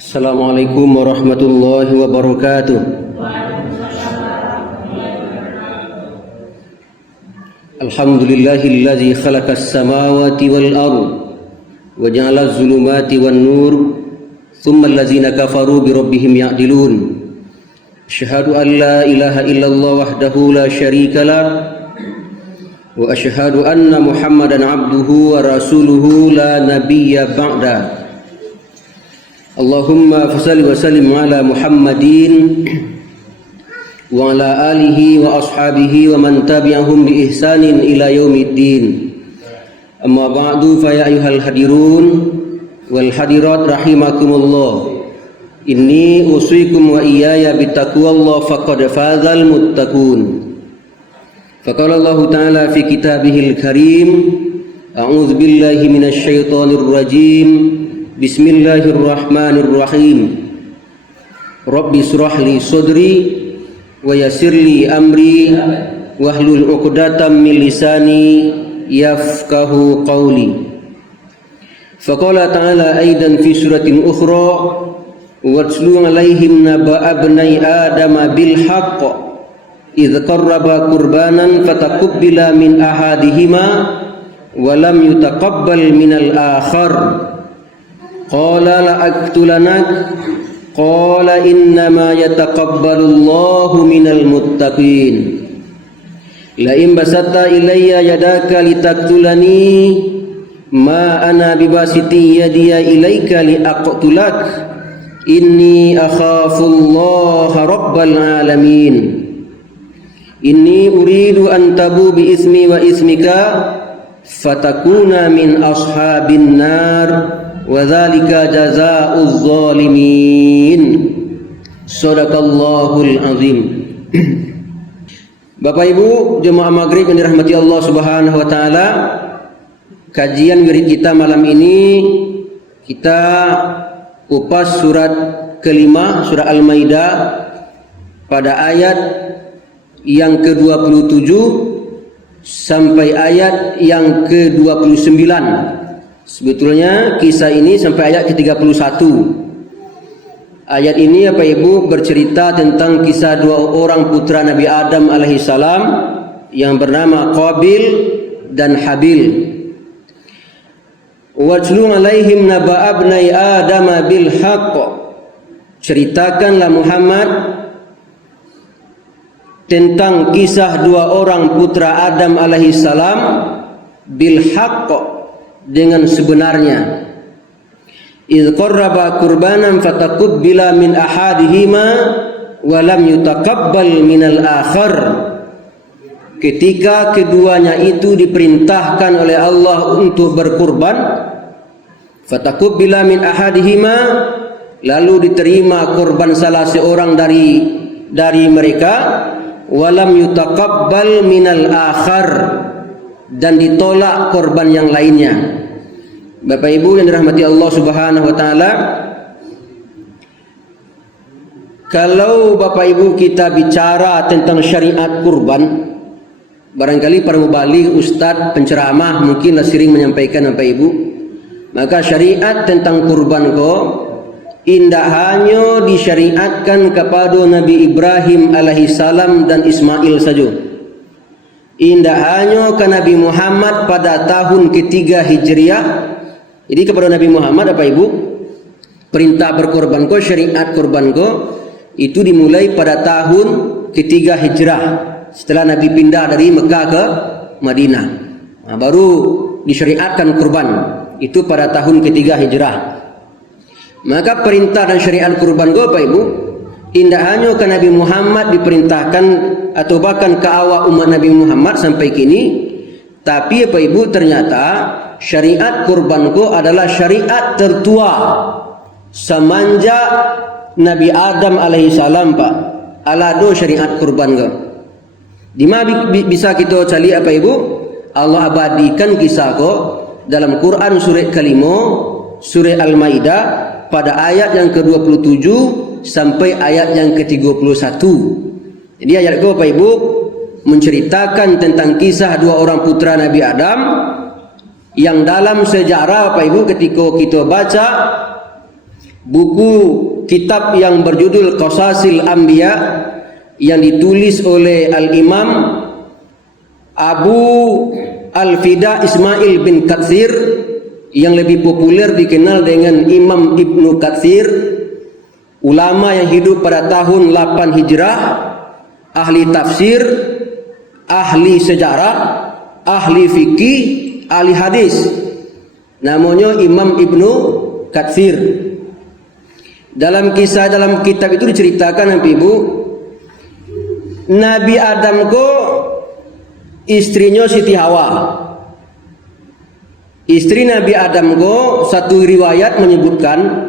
Assalamualaikum warahmatullahi wabarakatuh. Alhamdulillahilladzi khalaqas samawati wal ardh wa ja'ala adh-dhulumati wan nur thumma allazina kafaru bi rabbihim ya'dilun. Asyhadu an la ilaha illallah wahdahu la syarika lah wa asyhadu anna Muhammadan abduhu wa rasuluhu la nabiyya ba'da. Allahumma fasalli wa sallim ala Muhammadin wa ala alihi wa ashabihi wa man tabi'ahum bi ihsanin ila yaumiddin. Amma ba'du, fa ya ayyuhal hadirun wal hadirat rahimakumullah. Inni usikum wa iyaya bittaqwallah faqad fazal muttaqun. Faqala Allah ta'ala fi kitabihil karim, a'udzu billahi minasy syaithanir rajim. Bismillahirrahmanirrahim. Rabbi shrah li sadri wa yassir li amri wahlul 'uqdatam min lisani yafqahu qawli. Faqala ta'ala aidan fi suratin ukhra, watlu 'alaihim naba'a ibnai adama bil haqq idh qarraba qurbanan fataqabbala min ahadihima wa lam yutaqabbal minal akhar. Qala la'aqtulannak qala innama yataqabbalullahu minal muttaqin. La in basatta ilayya yadaka litaqtulani ma ana bibasiti yadiya ilayka liaqtulak inni akhafullaha rabbal alamin. Inni uridu an tabu bi ismi wa ismika fatakuna min ashabin nar wa dzalika jazaa'uz zalimin. Shadaqallahul azim. Bapak Ibu jemaah maghrib yang dirahmati Allah Subhanahu wa taala, kajian wirid kita malam ini kita kupas surat kelima, surah Al-Maidah, pada ayat yang ke-27 sampai ayat yang ke-29. Sebetulnya kisah ini sampai ayat ke-31. Ayat ini Bapak Ibu bercerita tentang kisah dua orang putra Nabi Adam alaihissalam yang bernama Qabil dan Habil. Watlu 'alaihim naba'a ibnai Adam bil haqq. Ceritakanlah Muhammad tentang kisah dua orang putra Adam alaihissalam bil haqq, dengan sebenarnya. Idh qarraba qurbanan fataqabbala min ahadihima wa lam yutaqabbal minal akhar. Ketika keduanya itu diperintahkan oleh Allah untuk berkurban, fataqabbala min ahadihima, lalu diterima kurban salah seorang dari mereka, wa lam yutaqabbal minal akhar, dan ditolak korban yang lainnya. Bapak Ibu yang dirahmati Allah Subhanahu wa taala, kalau Bapak Ibu kita bicara tentang syariat kurban, barangkali para mubaligh, ustaz, penceramah mungkinlah sering menyampaikan Bapak Ibu, maka syariat tentang kurban indah hanya disyariatkan kepada Nabi Ibrahim alaihissalam dan Ismail saja. Indah hanya ke Nabi Muhammad pada tahun ketiga Hijriah. Jadi kepada Nabi Muhammad Bapak Ibu, perintah berkorban syariat kurban itu dimulai pada tahun ketiga Hijrah, setelah Nabi pindah dari Mekah ke Madinah. Baru disyariatkan kurban itu pada tahun ketiga Hijrah. Maka perintah dan syariat kurban Bapak Ibu indah hanya ke Nabi Muhammad diperintahkan, atau bahkan ke awal umat Nabi Muhammad sampai kini. Tapi Bapak Ibu ternyata syariat kurban adalah syariat tertua semenjak Nabi Adam alaihissalam Pak. Alado syariat kurban di mana bisa kita cari Bapak Ibu, Allah abadikan kisah dalam Quran surah kelima, surah Al-Maidah, pada ayat yang ke-27 sampai ayat yang ke-31. Jadi ayat Bapak Ibu menceritakan tentang kisah dua orang putra Nabi Adam yang dalam sejarah Bapak Ibu ketika kita baca buku kitab yang berjudul Qasasil Anbiya yang ditulis oleh Al-Imam Abu Al-Fida Ismail bin Katsir, yang lebih populer dikenal dengan Imam Ibnu Katsir, ulama yang hidup pada tahun 8 Hijrah, ahli tafsir, ahli sejarah, ahli fikih, ahli hadis. Namanya Imam Ibnu Katsir. Dalam kitab itu diceritakan, Ibu, Nabi Adam ko istrinya Siti Hawa. Istri Nabi Adam ko, satu riwayat menyebutkan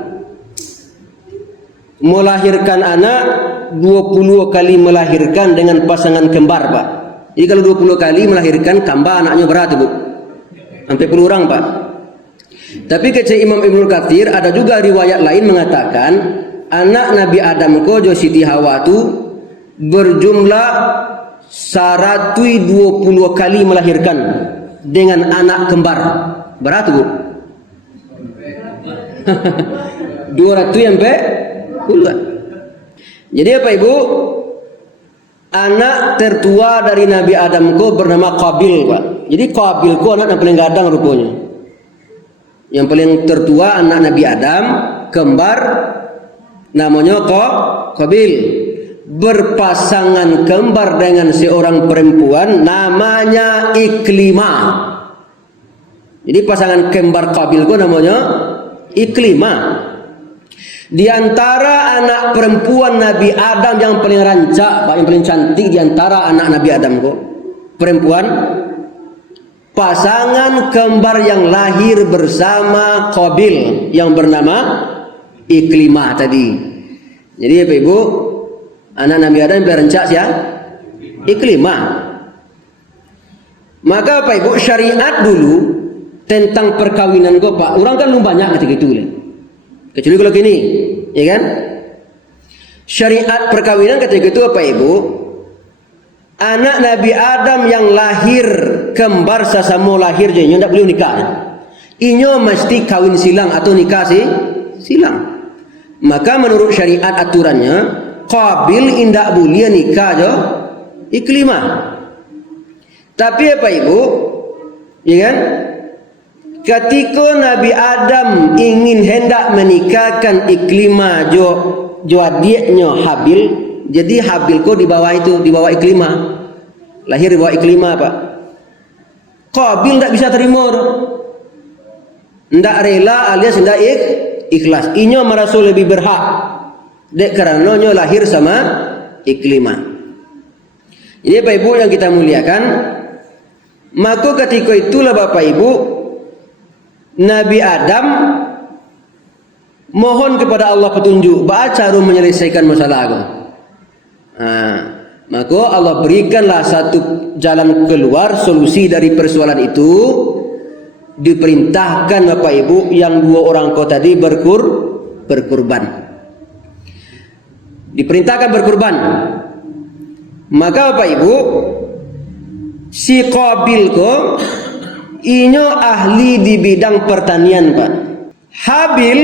melahirkan anak 20 kali melahirkan dengan pasangan kembar, Pak. Jadi kalau 20 kali melahirkan kembar, anaknya berat, Bu. Sampai 10 orang, Pak. Tapi kata Imam Ibnu Katsir, ada juga riwayat lain mengatakan anak Nabi Adam ko jo Siti Hawa tu berjumlah 120 kali melahirkan dengan anak kembar. Berat, Bu. 200 sampai puluhan. Jadi apa, Ibu? Anak tertua dari Nabi Adam ko bernama Qabil, Pak. Jadi Qabil ko anak yang paling gadang rupanya. Yang paling tertua anak Nabi Adam, kembar, namanya Qabil. Berpasangan kembar dengan seorang perempuan namanya Iklimah. Jadi pasangan kembar Qabil ko namanya Iklimah. Di antara anak perempuan Nabi Adam yang paling rancak, yang paling cantik di antara anak Nabi Adam ko, perempuan, pasangan kembar yang lahir bersama Qabil yang bernama Iklimah tadi. Jadi apa, Ibu? Anak Nabi Adam yang paling rancak siapa? Iklimah. Maka apa, Ibu? Syariat dulu tentang perkawinan ko, Pak, orang kan belum banyak ketika itu. Kecuali kalau gini, ya kan? Syariat perkawinan ketika itu apa, Ibu? Anak Nabi Adam yang lahir kembar sesama lahir je, tidak boleh nikah. Inyo mesti kawin silang atau nikah silang. Maka menurut syariat aturannya, Qabil indak boleh nikah jo Iklimah. Tapi apa, Ibu? Ya kan? Ketika Nabi Adam ingin hendak menikahkan Iklimah jo adiknya Habil, jadi Habil ko di bawah itu, di bawah Iklimah. Lahir di bawah Iklimah, Pak. Qabil tidak bisa terima. Tidak rela alias tidak ikhlas. Inyo merasa lebih berhak. Dek kerana nyo lahir sama Iklimah. Jadi Bapak Ibu yang kita muliakan, maka ketika itulah Bapak Ibu, Nabi Adam mohon kepada Allah petunjuk bagaimana cara menyelesaikan masalah itu. Maka Allah berikanlah satu jalan keluar, solusi dari persoalan itu. Diperintahkan Bapak Ibu yang 2 orang kau tadi berkurban. Diperintahkan berkurban. Maka Bapak Ibu, si Qabil ko inyo ahli di bidang pertanian, Pak. Habil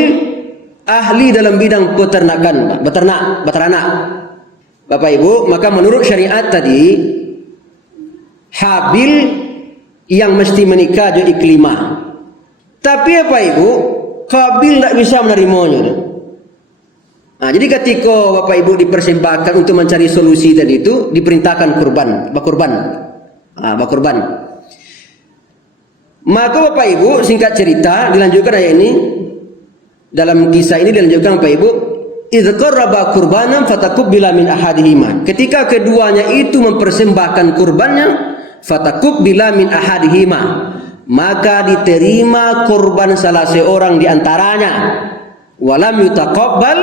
ahli dalam bidang peternakan, Pak. Beternak. Bapak Ibu, maka menurut syariat tadi, Habil yang mesti menikah dengan Iklimah. Tapi apa, Ibu? Qabil tidak bisa menerimanya. Jadi ketika Bapak Ibu dipersembahkan untuk mencari solusi tadi itu, diperintahkan berkurban. Maka Bapak Ibu, singkat cerita, dilanjutkan ayat ini. Dalam kisah ini dilanjutkan Bapak Ibu, idz qarraba qurbanan fataqabbala min ahadihima. Ketika keduanya itu mempersembahkan kurbannya, fataqabbala min ahadihima, maka diterima kurban salah seorang di antaranya. Walam yutaqabbal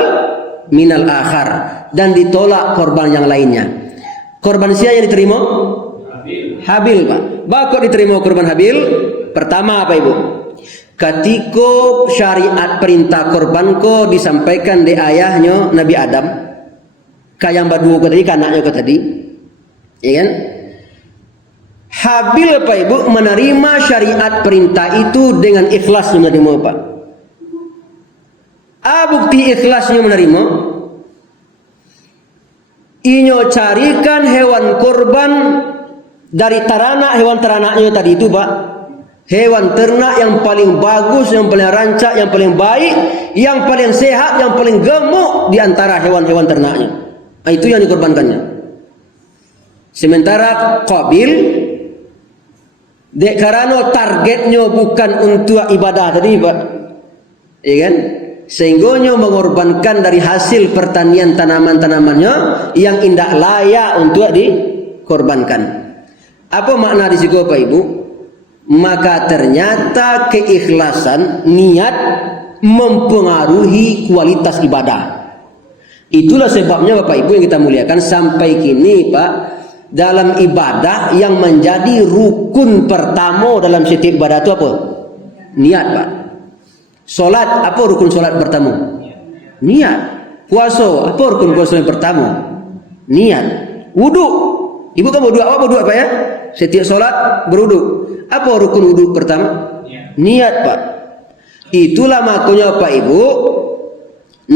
minal akhar, dan ditolak korban yang lainnya. Korban siapa yang diterima? Habil, Pak. Bakal diterima korban Habil. Pertama apa, Ibu? Ketika syariat perintah korban ko disampaikan di ayahnya Nabi Adam, kayang berdua ko tadi, kanaknya ko tadi, ya kan? Habil apa, Ibu, menerima syariat perintah itu dengan ikhlas menerima, Pak. Bukti ikhlasnya menerima. Inyo carikan hewan kurban dari teranak, hewan teranaknya tadi itu Pak, hewan ternak yang paling bagus, yang paling rancak, yang paling baik, yang paling sehat, yang paling gemuk di antara hewan-hewan ternaknya. Itu yang dikorbankannya. Sementara Qabil, dek karena targetnya bukan untuk ibadah tadi Pak, ya kan? Sehingga mengorbankan dari hasil pertanian tanaman-tanamannya yang indah layak untuk dikorbankan. Apa makna di situ Bapak Ibu? Maka ternyata keikhlasan niat mempengaruhi kualitas ibadah. Itulah sebabnya Bapak Ibu yang kita muliakan, sampai kini Pak, dalam ibadah yang menjadi rukun pertama dalam setiap ibadah itu apa? Niat Pak. Solat, apa rukun solat pertama? Niat. Puasa, apa rukun puasa yang pertama? Niat. Wudu, ibu kan wudu apa ya? Setiap solat berwudu. Apa rukun wudu pertama? Niat Pak. Itulah makanya Pak Ibu,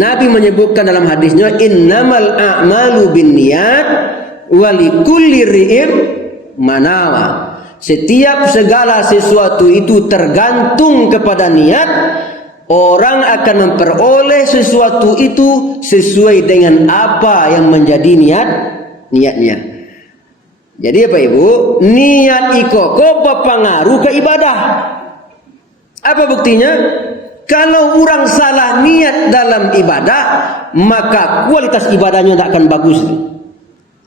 Nabi menyebutkan dalam hadisnya, innamal a'malu binniyat wa likulli ri'in manawa. Setiap segala sesuatu itu tergantung kepada niat. Orang akan memperoleh sesuatu itu sesuai dengan apa yang menjadi niatnya. Jadi Pak Ibu, niat ikoko berpengaruh ke ibadah. Apa buktinya? Kalau orang salah niat dalam ibadah, maka kualitas ibadahnya tidak akan bagus.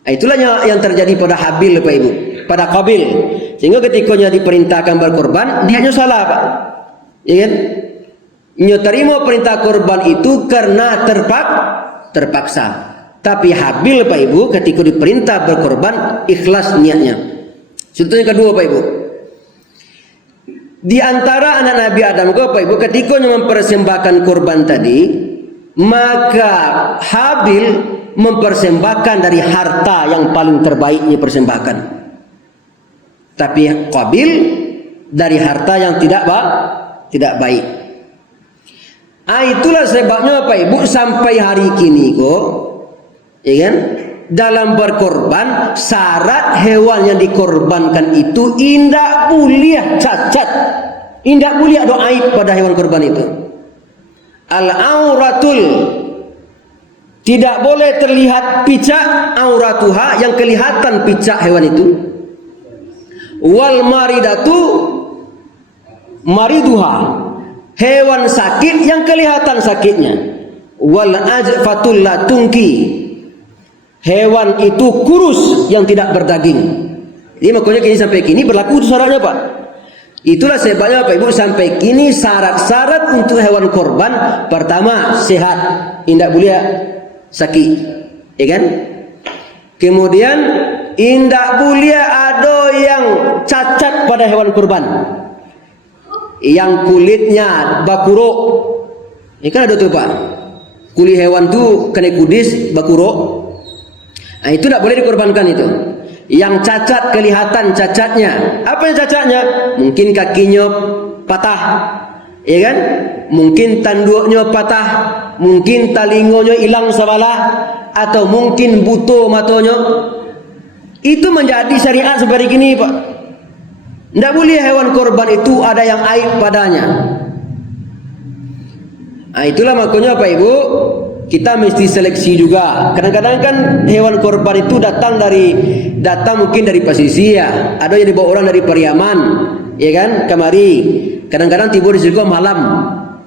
Itulah yang terjadi pada Habil Pak Ibu, pada Qabil. Sehingga ketikanya diperintahkan berkorban, dianya salah Pak. Ya kan? Nyo terima perintah korban itu karena terpaksa. Tapi Habil Pak Ibu ketika diperintah berkorban ikhlas niatnya. Contohnya kedua Pak Ibu, di antara anak Nabi Adam Pak Ibu ketika mempersembahkan korban tadi, maka Habil mempersembahkan dari harta yang paling terbaiknya persembahkan. Tapi Qabil dari harta yang tidak baik. Itulah sebabnya Pak Ibu sampai hari kini kok, ya kan, dalam berkorban syarat hewan yang dikorbankan itu indak boleh cacat, indak boleh ada aib pada hewan korban itu. Al-auratul, tidak boleh terlihat picak, auratuha yang kelihatan picak hewan itu. Wal maridatu mariduha, hewan sakit yang kelihatan sakitnya. Wal ajfatul la tungki, hewan itu kurus yang tidak berdaging. Ini makanya kini sampai kini berlaku syaratnya Pak. Itulah sebabnya Pak Ibu sampai kini syarat-syarat untuk hewan korban, pertama sehat, tidak boleh sakit, ya kan? Kemudian tidak boleh ada yang cacat pada hewan kurban, yang kulitnya bakuruk. Ini kan ada tuh Pak, kulit hewan tuh kena kudis bakuruk. Nah, itu tidak boleh dikorbankan itu. Yang cacat kelihatan cacatnya. Apa yang cacatnya? Mungkin kakinya patah, ya kan? Mungkin tanduknya patah, mungkin talingonya hilang sebelah, atau mungkin buta matanya. Itu menjadi syariat seperti ini Pak. Tidak boleh hewan korban itu ada yang aib padanya. Nah, itulah makanya Pak Ibu, kita mesti seleksi juga. Kadang-kadang kan hewan korban itu datang mungkin dari pesisir ya. Ada yang dibawa orang dari Pariaman, ya kan? Kemari. Kadang-kadang tiba di situ malam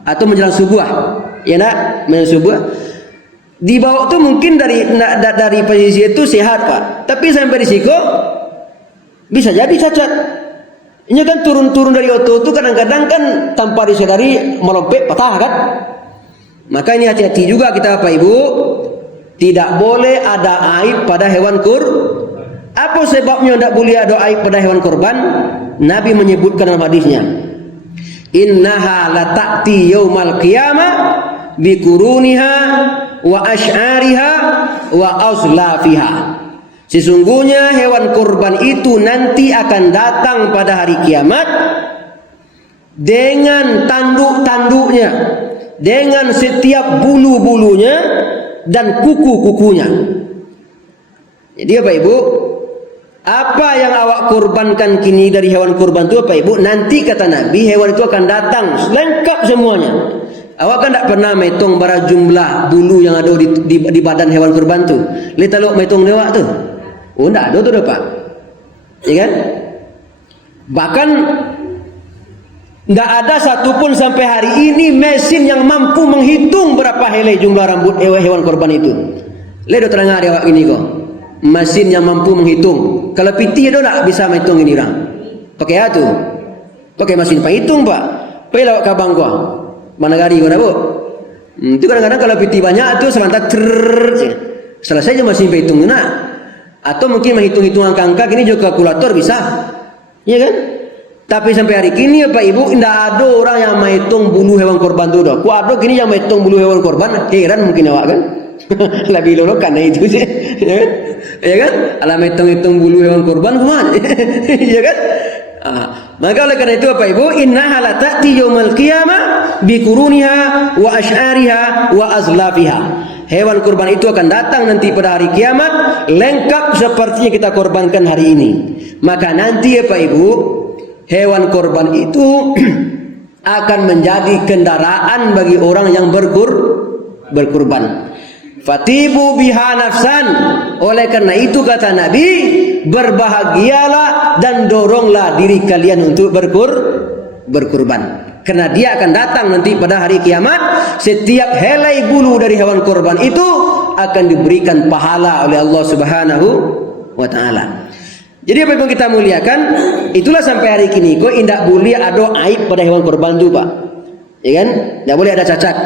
atau menjelang subuh. Ya nak, menjelang subuh. Dibawa itu mungkin dari pesisir itu sehat Pak. Tapi sampai di situ bisa jadi cacat. Ini kan turun-turun dari oto itu kadang-kadang kan tanpa disadari melompat patah kan. Maka ini hati-hati juga kita Bapak Ibu, tidak boleh ada aib pada hewan Apa sebabnya tidak boleh ada aib pada hewan korban? Nabi menyebutkan dalam hadisnya, innaha la ta'ti yaumal qiyamah bikuruniha wa asy'ariha wa auslafiha. Sesungguhnya hewan kurban itu nanti akan datang pada hari kiamat dengan tanduk-tanduknya, dengan setiap bulu-bulunya dan kuku-kukunya. Jadi Bapak Ibu, apa yang awak korbankan kini dari hewan kurban itu Bapak Ibu, nanti kata Nabi hewan itu akan datang lengkap semuanya. Awak kan tak pernah menghitung berapa jumlah bulu yang ada di badan hewan kurban tu. Lihat lu menghitung dewa tu. Oh, tak ada tu dah Pak. Ya kan? Bahkan tidak ada satupun sampai hari ini mesin yang mampu menghitung berapa helai jumlah rambut hewan korban itu. Lihat terangah dia awak ini kok. Mesin yang mampu menghitung. Kalau piti dia tak bisa menghitung ini orang. Pakai apa tu? Pakai mesin penghitung Pak. Pakai lawak kabang kau. Mana gari kau dah bu? Itu kadang-kadang kalau piti banyak tu selantak selesai je mesin penghitung tu nak. Atau mungkin menghitung-hitung angka-angka ini juga kalkulator bisa. Ya kan? Tapi sampai hari kini Bapak Ibu tidak ada orang yang menghitung bulu hewan korban tu dah. Ku ada kini yang menghitung bulu hewan korban, heran mungkin awak kan? Lebih lolo kan itu sih. Ya kan? Ya kan? Alam hitung-hitung bulu hewan korban kemana? Ya kan? Maka oleh karena itu Bapak Ibu, innaha la ta'ti yaumal qiyamah bi quruniha wa asy'ariha wa azlafiha. Hewan kurban itu akan datang nanti pada hari kiamat lengkap seperti yang kita korbankan hari ini. Maka nanti Bapak Ibu, hewan korban itu akan menjadi kendaraan bagi orang yang berkurban. Fatibu biha nafsan. Oleh karena itu kata Nabi, berbahagialah dan doronglah diri kalian untuk berkurban. Karena dia akan datang nanti pada hari kiamat. Setiap helai bulu dari hewan korban itu akan diberikan pahala oleh Allah Subhanahu wa ta'ala. Jadi apa yang kita muliakan, itulah sampai hari kini kok indak boleh ada aib pada hewan korban itu Pak. Ya kan? Tidak boleh ada cacat.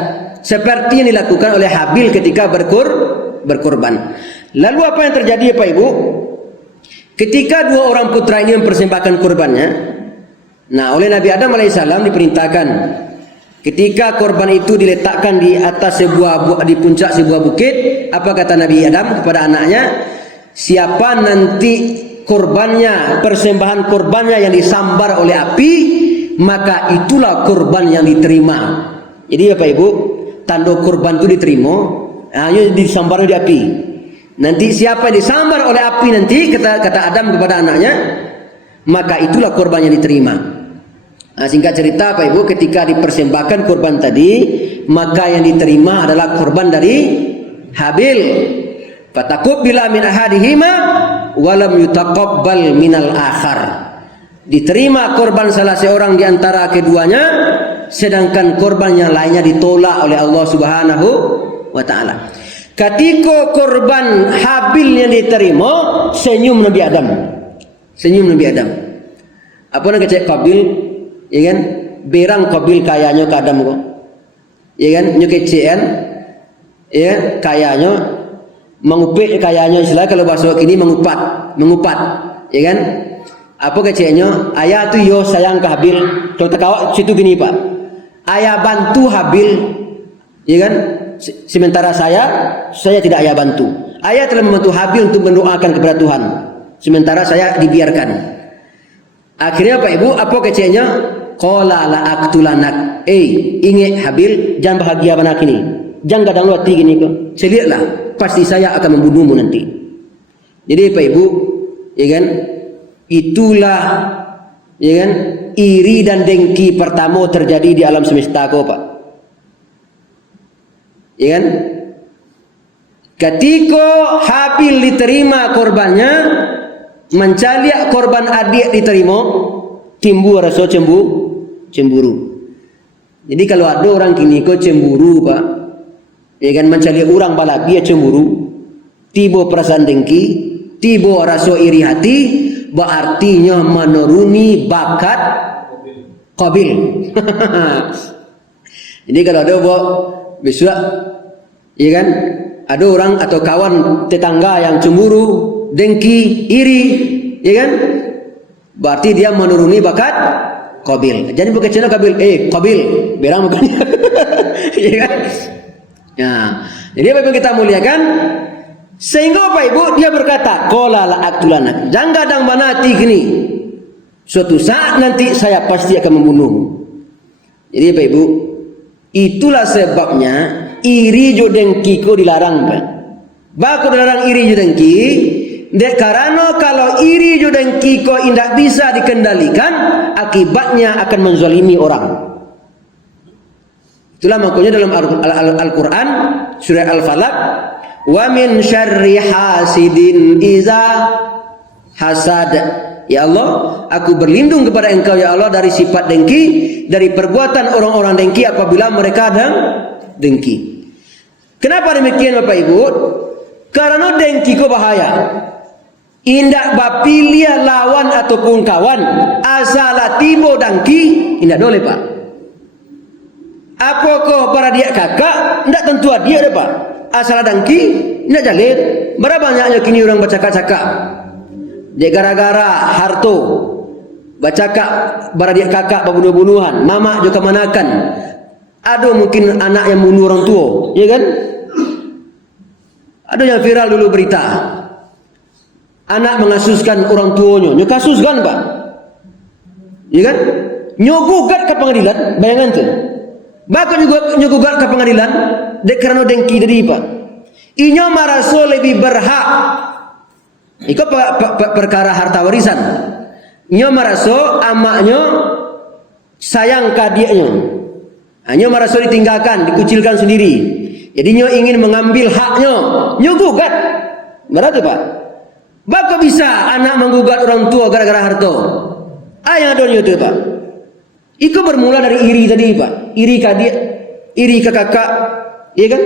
Seperti yang dilakukan oleh Habil ketika berkorban. Lalu apa yang terjadi Pak Ibu? Ketika dua orang putra ini mempersembahkan kurbannya, nah oleh Nabi Adam alaihissalam diperintahkan ketika korban itu diletakkan di atas di puncak sebuah bukit, apa kata Nabi Adam kepada anaknya? Siapa nanti korbannya, persembahan korbannya yang disambar oleh api, maka itulah korban yang diterima. Jadi Bapak Ibu, tanda korban itu diterima, hanya disambar di api. Nanti siapa yang disambar oleh api nanti, kata Adam kepada anaknya, maka itulah korban yang diterima. Singkat cerita Bapak Ibu, ketika dipersembahkan korban tadi, maka yang diterima adalah korban dari Habil. Fataqabbala min ahadihima walam yutaqabbal minal akhar. Diterima korban salah seorang di antara keduanya, sedangkan korban yang lainnya ditolak oleh Allah Subhanahu wa ta'ala. Ketika korban Habil yang diterima, senyum Nabi Adam. Senyum Nabi Adam. Apa nak cek Qabil? Ya kan? Berang Qabil kayanya ke Adam kok. Ya kan? Nyukece kan? Ya, kayanya mengupik kayanya, istilah kalau bahasa kini mengupat. Ya kan? Apa keceknya? Ayah tu yo sayang ke Habil. Kalau terkawak situ gini Pak. Ayah bantu Habil. Ya kan? Sementara saya tidak ayah bantu. Ayah telah membantu Habil untuk mendoakan kepada Tuhan. Sementara saya dibiarkan. Akhirnya Pak Ibu, apa keceknya? Qala la aqtulanak. Ingat Habil, jangan bahagia anak ini. Jangan gadang lu hati gini kok. Selihatlah, pasti saya akan membunuhmu nanti. Jadi Pak Ibu, ya kan? Itulah, ya kan? Iri dan dengki pertama terjadi di alam semesta kok Pak. Ya kan? Ketika Habil diterima korbannya, mencaliak korban adik diterima, timbul rasa cemburu. Jadi kalau ada orang kini kok cemburu Pak, ya kan, mencaliak orang balap dia cemburu, tiba perasaan dengki, tiba rasa iri hati, berartinya menuruni bakat Qabil. Jadi kalau ada besok, ya kan, ada orang atau kawan tetangga yang cemburu, dengki, iri, ya kan, berarti dia menuruni bakat Qabil. Jadi bukan cina Qabil, Qabil, berang bukan. Ya kan? Ya. Jadi apa yang kita muliakan? Sehingga Bapak Ibu dia berkata, qala la aqtulanak. Jangan gadang manati gini. Suatu saat nanti saya pasti akan membunuhmu. Jadi Bapak Ibu, Itulah sebabnya iri jo dengki ko dilarang, Pak. Bako dilarang iri jo dengki, dek karena kalau iri jo dengki ko indak bisa dikendalikan, akibatnya akan menzalimi orang. Itulah makanya dalam Al-Quran surah Al-Falaq, wa min syarri hasidin iza hasad. Ya Allah, aku berlindung kepada Engkau ya Allah dari sifat dengki, dari perbuatan orang-orang dengki apabila mereka ada dengki. Kenapa demikian Bapak Ibu? Karena dengki ko bahaya. Indak bapilih lawan ataupun kawan, asal tibo dengki indak boleh, Pak. Apa ko para dia kakak, indak tentu dia deh, Pak. Asal dengki indak jalin. Berapa banyaknya kini orang bercakap-cakap. Dia gara-gara harto bercakap beradik kakak berbunuh-bunuhan, mama juga manakan. Ada mungkin anak yang bunuh orang tua, ya kan? Ada yang viral dulu berita. Anak mengasuskan orang tuanya, nyo kasuskan, Pak. Ya kan? Nyo gugat ke pengadilan, bayangan tu. Bahkan juga nyo gugat ke pengadilan dek karena dengki dari, Pak. Inyo maraso lebih berhak. Iko perkara harta warisan. Nyo maraso amaknyo sayang ke adiknya. Nyo maraso ditinggalkan, dikucilkan sendiri. Jadi nyo ingin mengambil haknya. Nyo gugat. Berarti, Pak. Bagaimana bisa anak menggugat orang tua gara-gara harta? Ayah adonyo itu, Pak. Iko bermula dari iri tadi, Pak. Iri ke adik, iri ke kakak, iya kan?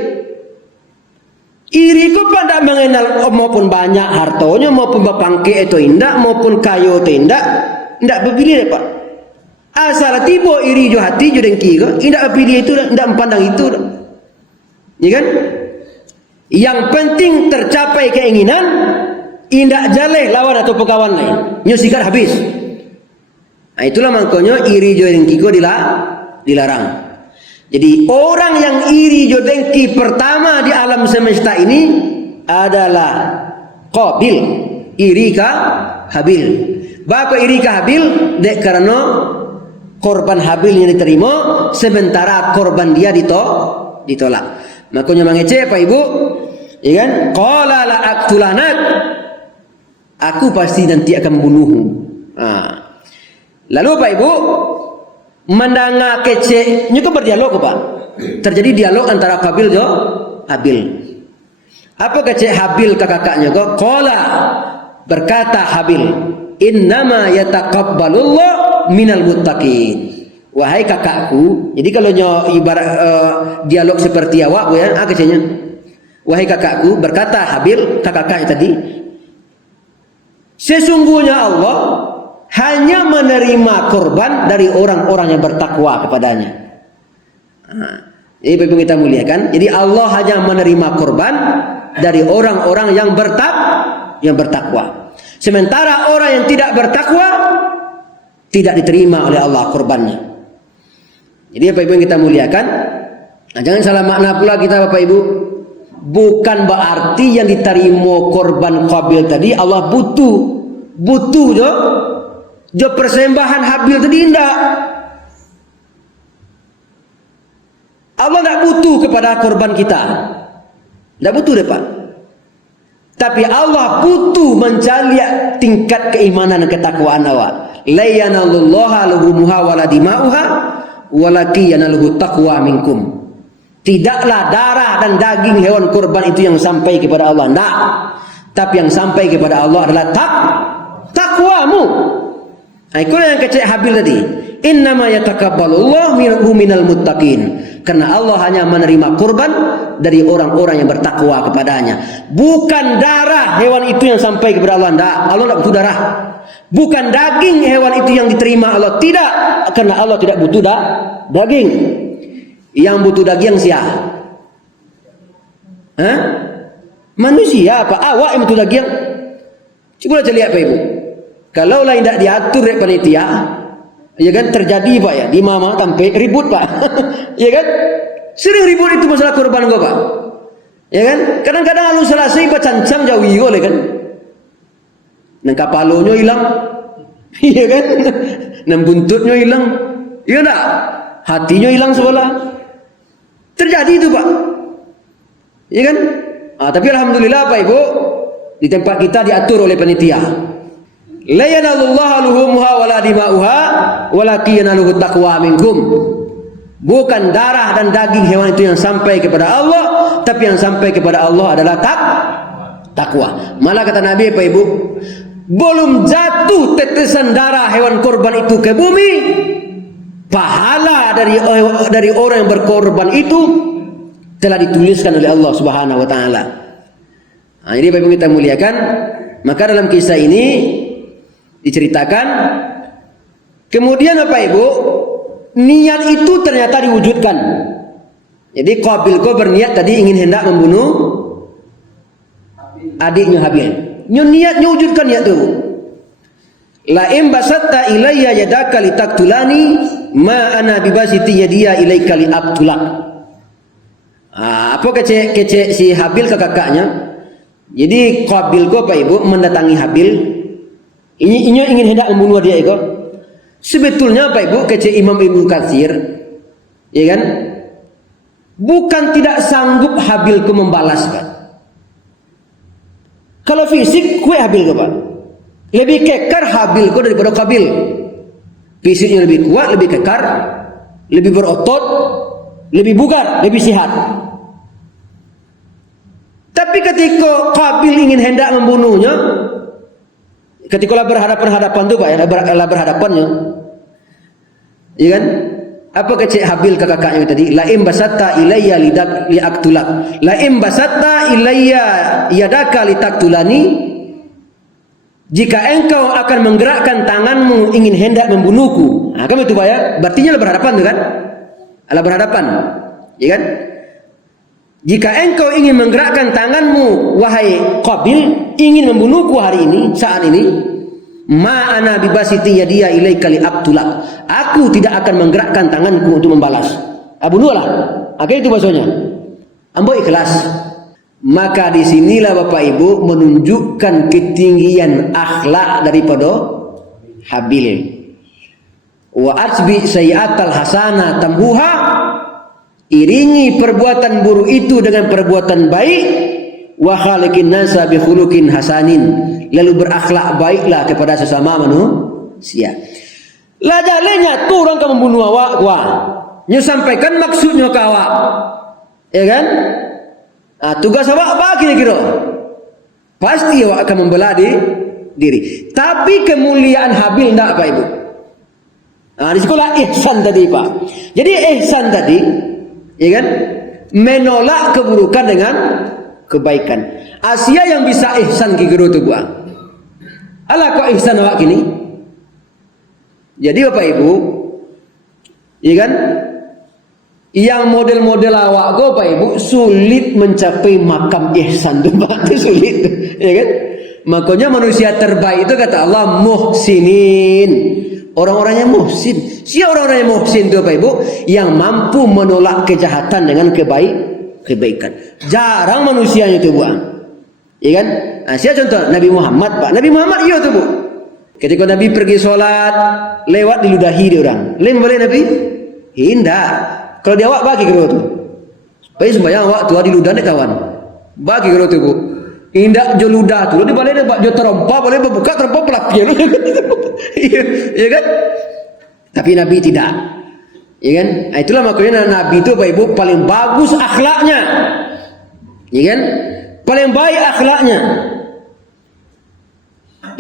Iri ko pada mengenal maupun banyak hartonya, maupun bapangke itu indak, maupun kayo itu indak berpilih deh, Pak. Asal tiba iri jo hati jo dengki ko, indak berpilih itu, indak memandang itu, ya kan? Yang penting tercapai keinginan, indak jaleh lawan atau pekawan lain, nyo sikat habis. Nah, itulah makanya iri jo dengki ko dilarang. Jadi orang yang iri jo dengki pertama di alam semesta ini adalah Qabil, iri ka Habil. Bapa iri ka Habil dek karena korban Habil yang diterima sementara korban dia ditolak. Makanya mengece Pak Ibu, ya kan? Qala la aqtulanak, aku pasti nanti akan membunuhmu. Lalu Pak Ibu mendengar kece, nyuka berdialog, Pak. Terjadi dialog antara Qabil dan Habil. Apa kece Habil ke kakaknya? Qala, berkata Habil, innama yataqabbalullah minal muttaqin. Wahai kakakku, jadi kalau ibarat dialog seperti awak, ya, kecenya. Wahai kakakku, berkata Habil ke kakaknya tadi, sesungguhnya Allah hanya menerima korban dari orang-orang yang bertakwa kepadanya. Ini Bapak kita muliakan. Jadi Allah hanya menerima korban dari orang-orang yang bertakwa. Sementara orang yang tidak bertakwa tidak diterima oleh Allah korbannya. Jadi Bapak Ibu kita muliakan. Nah, jangan salah makna pula kita Bapak Ibu. Bukan berarti yang diterima korban Qabil tadi Allah butuh jo persembahan Habil tadi indah. Allah tidak butuh kepada korban kita. Tidak butuh deh, Pak. Tapi Allah butuh mencari tingkat keimanan dan ketakwaan awak. La yanalullaha luhumuha wala dima'uha walakin yanaluhu taqwa minkum. Tidaklah darah dan daging hewan kurban itu yang sampai kepada Allah. Tidak. Tapi yang sampai kepada Allah adalah takwamu. Itulah yang kecek Habil tadi. Innama yatakabbalullah minal muttaqin. Karena Allah hanya menerima kurban dari orang-orang yang bertakwa kepadanya. Bukan darah hewan itu yang sampai kepada Allah. Tidak. Allah tidak butuh darah. Bukan daging hewan itu yang diterima Allah. Tidak. Karena Allah tidak butuh daging. Yang butuh daging siapa? Manusia apa? Awak yang butuh daging. Coba aja lihat Pak Ibu. Kalau lain tidak diatur oleh panitia, ya kan terjadi Pak ya di mama sampai ribut Pak, ya kan sering ribut itu masalah korban kok Pak, ya kan kadang-kadang lalu selesai Pak cancam jauh oleh kan, nang kapalonya hilang, ya kan, nang buntutnya hilang, iya tak, hatinya hilang sebelah, Terjadi itu Pak. Ya kan? Tapi alhamdulillah Pak Ibu, di tempat kita diatur oleh panitia. La yanalullahu luhumuha wala dima'uha walakin yanaluhu taqwa minkum. Bukan darah dan daging hewan itu yang sampai kepada Allah, tapi yang sampai kepada Allah adalah takwa. Malah kata Nabi Pak Ibu, belum jatuh tetesan darah hewan korban itu ke bumi, pahala dari orang yang berkorban itu telah dituliskan oleh Allah Subhanahu wa taala. Jadi Bapak Ibu kita muliakan, maka dalam kisah ini diceritakan kemudian Bapak Ibu, niat itu ternyata diwujudkan. Jadi Qabil berniat tadi ingin hendak membunuh adiknya Habil. Niatnya wujudkan niat itu. La in basatta ilayya yadaka litaktulani ma ana bibasiti yadiya ilaika liaqtulak. Apa kece si Habil ke kakaknya? Jadi Qabil Pak Ibu mendatangi Habil. Ini ingin hendak membunuh dia itu. Sebetulnya Pak Ibu kece Imam Ibnu Katsir, ya kan? Bukan tidak sanggup Habil membalas Pak. Kalau fisik kue Habil Pak. Lebih kekar Habil daripada Qabil. Fisiknya lebih kuat, lebih kekar, lebih berotot, lebih bugar, lebih sehat. Tapi ketika Qabil ingin hendak membunuhnya, ketika berhadapan tuh Pak ya, berhadapannya, iya kan? Apa kecek Habil ke kakaknya tadi? La im basatta ilayya liaktulak. La im basatta ilayya yadaka litaktulani. Jika engkau akan menggerakkan tanganmu ingin hendak membunuhku. Kan itu Pak ya? Berarti berhadapan tuh kan? Berhadapan. Iya kan? Jika engkau ingin menggerakkan tanganmu wahai Qabil ingin membunuhku hari ini, saat ini, ma ana bibasiti yadiya ilaika liaqtulak. Aku tidak akan menggerakkan tanganku untuk membalas. Bunuhlah. Itu bahasanya. Ambo ikhlas. Maka disinilah Bapak Ibu menunjukkan ketinggian akhlak daripada Habil. Wa atbi sayyi'atal hasanah tamhuha. Iringi perbuatan buruk itu dengan perbuatan baik. Wa khaliqin nasa bi khuluqin hasanin. Lalu berakhlak baiklah kepada sesama manusia. Lah jalenya tu orang kamu membunuh awak wah. Nya sampaikan maksudnya ke awak. Ya kan? Tugas awak apa kira-kira? Pasti awak akan membela diri. Tapi kemuliaan Habil enggak Pak Ibu? Di sekolah ihsan tadi Pak. Jadi ihsan tadi, ya kan? Menolak keburukan dengan kebaikan. Asia yang bisa ihsan kira tu buat. Alah kok ihsan awak gini? Jadi Bapak Ibu, ya kan? Yang model-model awak go Pak Ibu sulit mencapai makam ihsan tu Pak, itu sulit, ya kan? Makanya manusia terbaik itu kata Allah muhsinin. Orang-orang yang muhsin. Siapa orang-orang yang muhsin itu Pak Ibu? Yang mampu menolak kejahatan dengan kebaikan. Jarang manusianya itu buat. Ya kan? Saya contoh Nabi Muhammad Pak. Nabi Muhammad iya tu Bu. Ketika Nabi pergi sholat lewat diludahi dia orang. Lem boleh Nabi? Hindak. Kalau dia awak bagi kira tu. Supaya sembahyang awak tu diludah ni kawan. Bagi kira tu Bu. Indak jo ludah tu. Di balik dia buat jo terompa boleh berbuka terompa pelapian. Ya kan? Tapi Nabi tidak. Ya kan? Itulah makanya Nabi itu Bapak Ibu paling bagus akhlaknya. Ya kan? Paling baik akhlaknya.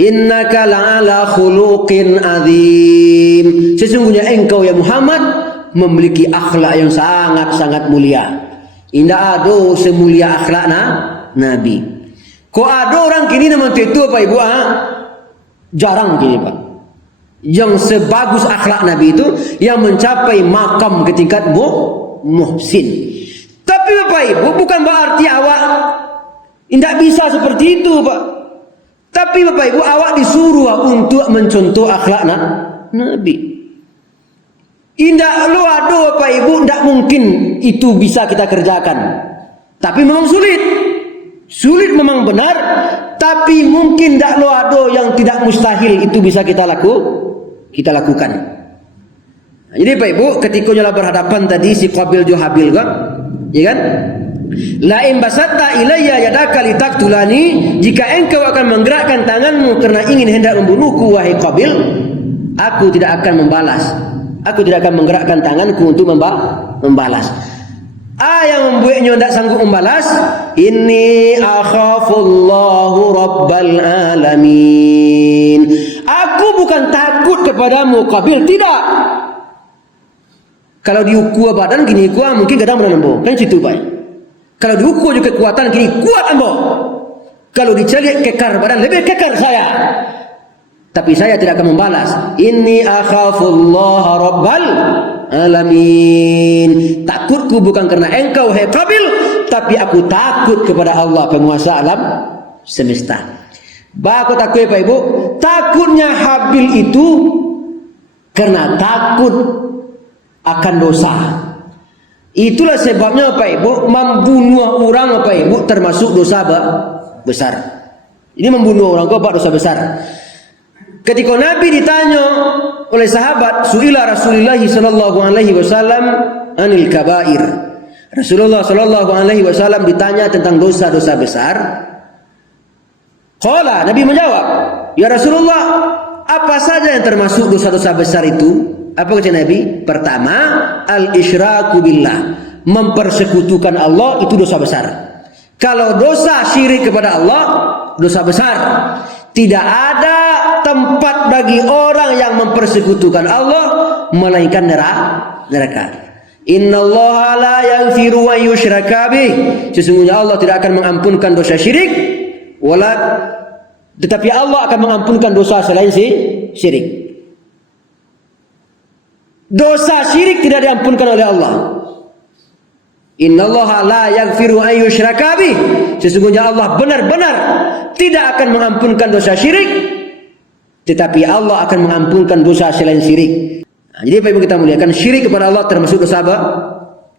Innaka la'ala khuluqin azim. Sesungguhnya engkau ya Muhammad memiliki akhlak yang sangat-sangat mulia. Indah ada semulia akhlak Nabi. Kok ada orang kini nama itu Pak Ibu jarang kini Pak. Yang sebagus akhlak Nabi itu yang mencapai makam ke tingkat muhsin. Tapi Bapak Ibu bukan berarti awak tidak bisa seperti itu Pak. Tapi Bapak Ibu awak disuruh untuk mencontoh akhlak Nabi. Indah lu ada Bapak Ibu tidak mungkin itu bisa kita kerjakan. Tapi memang sulit. Sulit memang benar, tapi mungkin tidak lo ada yang tidak mustahil itu bisa kita lakukan. Jadi Pak Ibu, ketika nyala berhadapan tadi si Qabil jo Habil kan, Ya kan? La in basatta ilayya yadaka litaktulani, jika engkau akan menggerakkan tanganmu karena ingin hendak membunuhku wahai Qabil, aku tidak akan membalas. Aku tidak akan menggerakkan tanganku untuk membalas. Yang membuatnya tidak sanggup membalas, inni akhafullahu rabbal alamin. Aku bukan takut kepadamu Qabil, tidak. Kalau diukur badan gini kuat mungkin kadang menembus, kan situ baik. Kalau diukur juga kekuatan gini kuat ambo. Kalau dicari kekar badan lebih kekar saya. Tapi saya tidak akan membalas. Inni akhafullah rabbal alamin. Takutku bukan karena engkau hai Qabil, tapi aku takut kepada Allah penguasa alam semesta. Baku takut Pak Ibu. Takutnya Habil itu karena takut akan dosa. Itulah sebabnya Pak Ibu, membunuh orang Pak Ibu termasuk dosa besar. Ini membunuh orang itu dosa besar. Ketika Nabi ditanya oleh sahabat, suila Rasulullah sallallahu alaihi wasallam anil kabair. Rasulullah sallallahu alaihi wasallam ditanya tentang dosa-dosa besar. Qala, Nabi menjawab, ya Rasulullah, apa saja yang termasuk dosa-dosa besar itu? Apa kata Nabi? Pertama, al-isyraku billah, mempersekutukan Allah itu dosa besar. Kalau dosa syirik kepada Allah, dosa besar. Tidak ada tempat bagi orang yang mempersekutukan Allah melainkan neraka. Innallaha la yaghfiru an yushraka bih. Sesungguhnya Allah tidak akan mengampunkan dosa syirik, tetapi Allah akan mengampunkan dosa selain syirik. Dosa syirik tidak diampunkan oleh Allah. Innallaha la yaghfiru an yushraka bih. Sesungguhnya Allah benar-benar tidak akan mengampunkan dosa syirik, tetapi Allah akan mengampunkan dosa selain syirik. Jadi Bapak Ibu kita muliakan, syirik kepada Allah termasuk dosa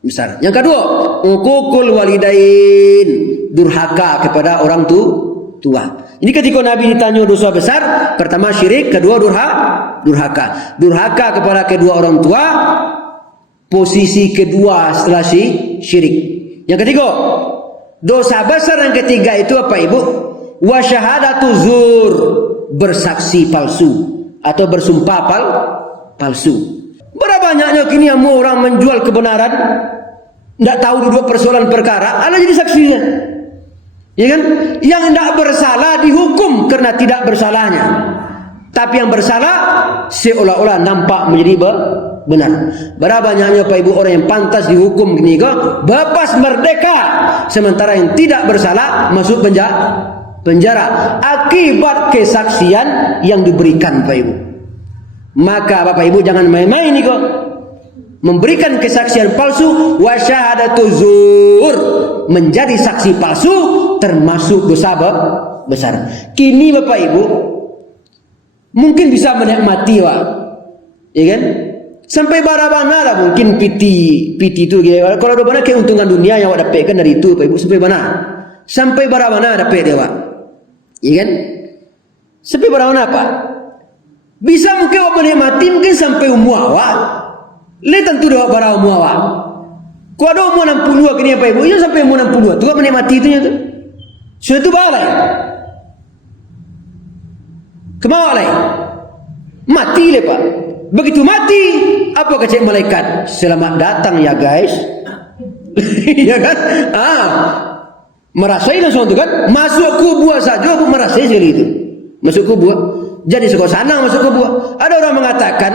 besar. Yang kedua, uququl walidain, durhaka kepada orang tua. Ini ketika Nabi ditanya dosa besar, pertama syirik, kedua durhaka. Durhaka kepada kedua orang tua, posisi kedua setelah syirik. Yang ketiga, dosa besar yang ketiga itu apa Ibu? Wa syahadatu zur, bersaksi palsu atau bersumpah palsu. Berapa banyaknya kini yang orang menjual kebenaran, tidak tahu dua persoalan perkara, ada jadi saksinya. Ya kan? Yang tidak bersalah dihukum karena tidak bersalahnya. Tapi yang bersalah seolah-olah nampak menjadi benar. Berapa banyaknya Pak Ibu orang yang pantas dihukum gini kok bebas merdeka, sementara yang tidak bersalah masuk penjara akibat kesaksian yang diberikan Pak Ibu. Maka Bapak Ibu jangan main-main nih kok. Memberikan kesaksian palsu, wa syahadatu zur, menjadi saksi palsu termasuk dosa besar. Kini Bapak Ibu mungkin bisa menikmati Pak, ya kan? Sampai barabana lah mungkin piti itu gitu. Kalau ada banyak keuntungan dunia yang awak dapatkan dari itu Bapak Ibu, sampai barabana dapat dia Pak, ya kan? Sampai barabana apa? Bisa mungkin awak menikmati mungkin sampai umur awak. Le tentu dah para umur awak. Kau ada umur 62 kini Pak Ibu, ya sampai umur 62 tu menikmati itunya tu. Suatu balai. Kemau alai. Mati le Pak. Begitu mati, apa kata malaikat? Selamat datang ya guys. Ya kan? Merasai langsung tu kan? Masuk kubur saja aku merasai sekali itu. Masuk kubur. Jadi sekolah sana masuk kubur. Ada orang mengatakan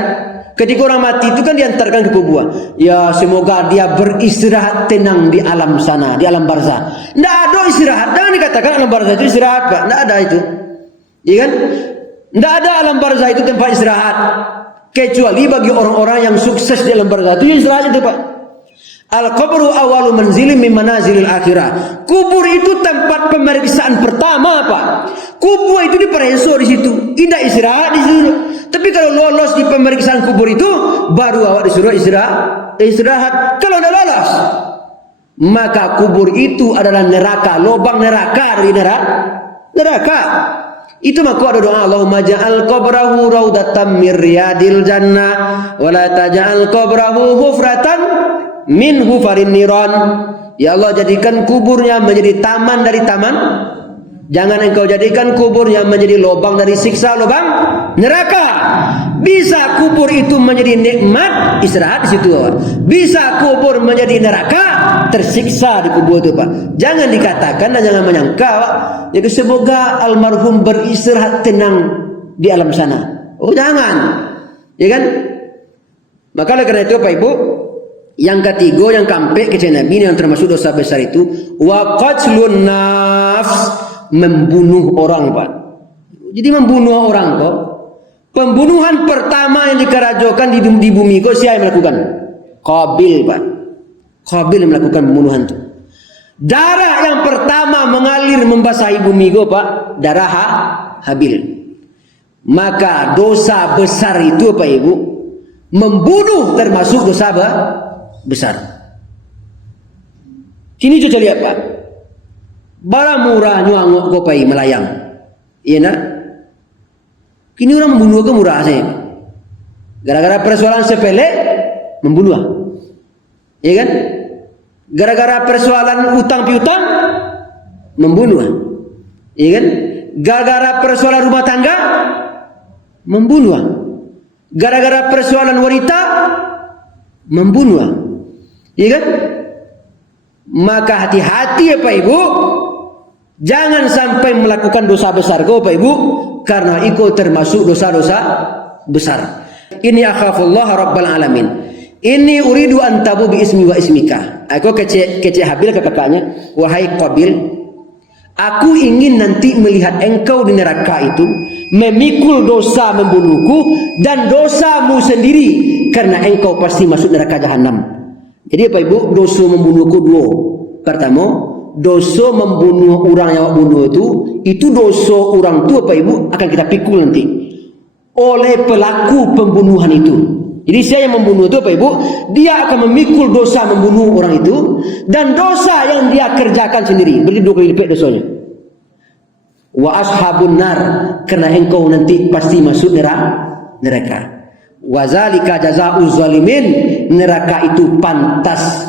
ketika orang mati itu kan diantarkan ke kubur. Ya semoga dia beristirahat tenang di alam sana, di alam barzah. Tidak ada istirahat. Jangan dikatakan alam barzah itu istirahat Pak. Tidak ada itu. Ya kan? Tidak ada alam barzah itu tempat istirahat. Kecuali bagi orang-orang yang sukses di alam barzah itu istirahat itu Pak. Al-qabru awalu manzilin min manazilil akhirah. Kubur itu tempat pemeriksaan pertama Pak. Kubur itu diperiksa di situ. Tidak istirahat di situ. Tapi kalau lolos di pemeriksaan kubur itu, baru awak disuruh istirahat. Kalau tidak lolos, maka kubur itu adalah neraka, lubang neraka dari neraka. Itu maka ada doa, Allahumma ja'al qabrahu raudatan min riyadil jannah wa la taj'al qabrahu hufratan min hufarin niran. Ya Allah, jadikan kuburnya menjadi taman dari taman. Jangan engkau jadikan kuburnya menjadi lubang dari siksa lubang neraka. Bisa kubur itu menjadi nikmat, istirahat di situ. Bisa kubur menjadi neraka, tersiksa di kubur itu, Pak. Jangan dikatakan dan jangan menyangka, Pak. Jadi semoga almarhum beristirahat tenang di alam sana. Oh, jangan. Ya kan? Maka oleh karena itu, Pak Ibu, yang ketiga, yang keempat kecil Nabi yang termasuk dosa besar itu wa qatlun nafs, membunuh orang, Pak. Jadi membunuh orang kok. Pembunuhan pertama yang dikerajokan di bumi kok siapa yang melakukan? Qabil, Pak. Qabil yang melakukan pembunuhan itu. Darah yang pertama mengalir membasahi bumi kok, Pak, darah Habil. Maka dosa besar itu, Pak Ibu, membunuh termasuk dosa besar. Sini coba lihat, Pak. Barang murah nyuangok kopai melayang. Iya nak? Kini orang membunuh ke murah sih. Gara-gara persoalan sepele membunuh. Iya kan? Gara-gara persoalan utang piutang membunuh. Iya kan? Gara-gara persoalan rumah tangga membunuh. Gara-gara persoalan wanita membunuh. Iya kan? Maka hati-hati ya Pak Ibu, jangan sampai melakukan dosa besar kau Pak Ibu, karena itu termasuk dosa-dosa besar. Ini akhafullah rabbal alamin. Ini uridu an tabu bi ismi wa ismika. Aku kece Habil ke kakaknya, wahai Qabil, aku ingin nanti melihat engkau di neraka itu memikul dosa membunuhku dan dosamu sendiri, karena engkau pasti masuk neraka jahanam. Jadi Pak Ibu, dosa membunuhku dua. Pertama, dosa membunuh orang yang bunuh itu dosa orang tua Pak Ibu akan kita pikul nanti oleh pelaku pembunuhan itu. Jadi saya yang membunuh itu Pak Ibu, dia akan memikul dosa membunuh orang itu dan dosa yang dia kerjakan sendiri, berarti 2 kali lipat dosanya. Wa ashabun nar, karena engkau nanti pasti masuk neraka. Wazalika jazaa'uz zalimin, neraka itu pantas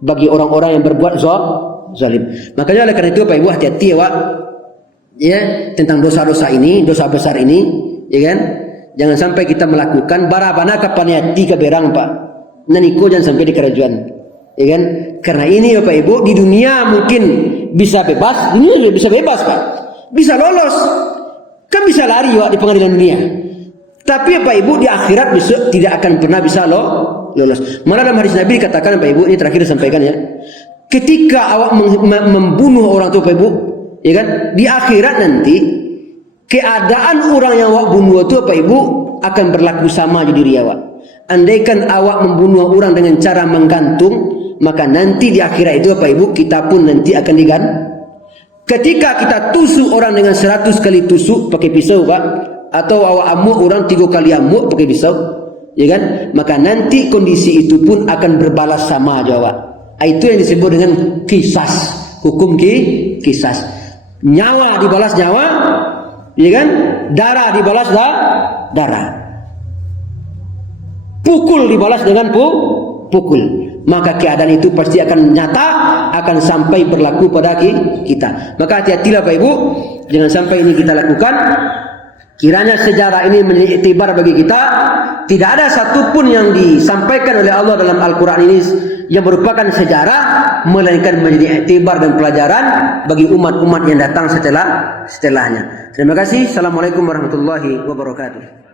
bagi orang-orang yang berbuat zalim. Makanya oleh karena itu Pak Ibu, hati-hati ya Pak, ya, tentang dosa-dosa ini, dosa besar ini, ya kan? Jangan sampai kita melakukan barabana kapaniati ke berang Pak. Naniko jangan sampai di kerajuan, ya kan? Karena ini ya Pak Ibu, di dunia mungkin bisa bebas, dunia juga bisa bebas Pak, bisa lolos, kan bisa lari Pak di pengadilan dunia. Tapi Pak Ibu di akhirat besok tidak akan pernah bisa lolos. Malah dalam hadis Nabi dikatakan Pak Ibu, ini terakhir disampaikan ya. Ketika awak membunuh orang itu Pak Ibu, ya kan? Di akhirat nanti keadaan orang yang awak bunuh itu Pak Ibu akan berlaku sama di diri awak. Andaikan awak membunuh orang dengan cara menggantung, maka nanti di akhirat itu Pak Ibu kita pun nanti akan digantung. Ketika kita tusuk orang dengan 100 kali tusuk pakai pisau Pak, atau awak amuk orang 3 kali amuk pakai pisau, ya kan? Maka nanti kondisi itu pun akan berbalas sama jawab. Itu yang disebut dengan kisas, hukum kisas. Nyawa dibalas nyawa, ya kan? Darah dibalas darah. Pukul dibalas dengan pukul. Maka keadaan itu pasti akan nyata, akan sampai berlaku pada kita. Maka hati-hatilah Pak Ibu, jangan sampai ini kita lakukan. Kiranya sejarah ini menjadi iktibar bagi kita. Tidak ada satupun yang disampaikan oleh Allah dalam Al-Quran ini yang merupakan sejarah, melainkan menjadi iktibar dan pelajaran bagi umat-umat yang datang setelahnya. Terima kasih. Assalamualaikum warahmatullahi wabarakatuh.